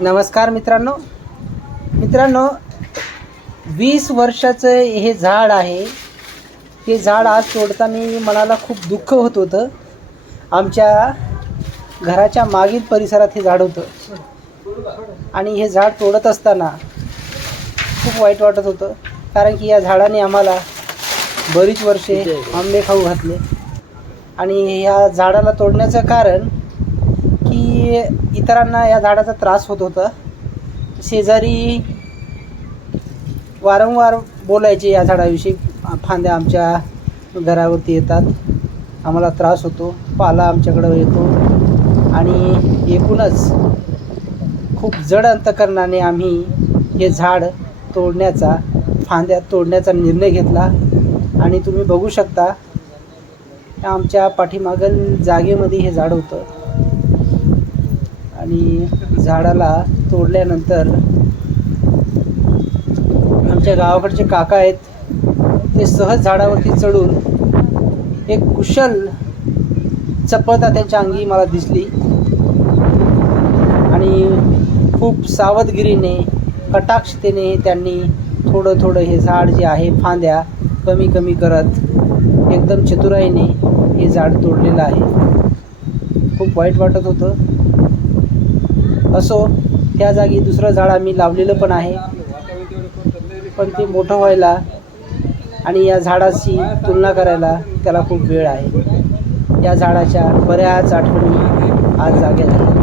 नमस्कार मित्रांनो 20 वर्षाचं हे झाड आहे. हे झाड आज तोडताना मनाला खूप दुःख होत होतं. आमच्या घराच्या मागील परिसरात हे झाड होतं आणि हे झाड तोडत असताना खूप वाईट वाटत होतं, कारण की या झाडाने आम्हाला बरीच वर्षे आंबे खाऊ घातले. आणि या झाडाला तोडण्याचं कारण की इतरांना या झाडाचा त्रास होत होता. शेजारी वारंवार बोलायचे या झाडाविषयी, फांद्या आमच्या घरावरती येतात, आम्हाला त्रास होतो, पाला आमच्याकडं येतो. आणि एकूणच खूप जड अंतकरणाने आम्ही हे झाड तोडण्याचा, फांद्या तोडण्याचा निर्णय घेतला. आणि तुम्ही बघू शकता आमच्या पाठीमागील जागेमध्ये हे झाड होतं. आणि झाडाला तोडल्यानंतर आमच्या गावाकडचे काका आहेत, ते सहज झाडावरती चढून एक कुशल चपळता त्यांच्या अंगी मला दिसली. आणि खूप सावधगिरीने, कटाक्षतेने त्यांनी थोडं थोडं हे झाड जे आहे, फांद्या कमी कमी करत एकदम चतुराईने हे झाड तोडलेलं आहे. खूप वाईट वाटत होतं. असो, त्या जागी दुसरं झाड आम्ही लावलेलं पण आहे, पण ते मोठं व्हायला आणि या झाडाशी तुलना करायला त्याला खूप वेळ आहे. या झाडाच्या बऱ्याच आठवणी आज जाग्या झाल्या.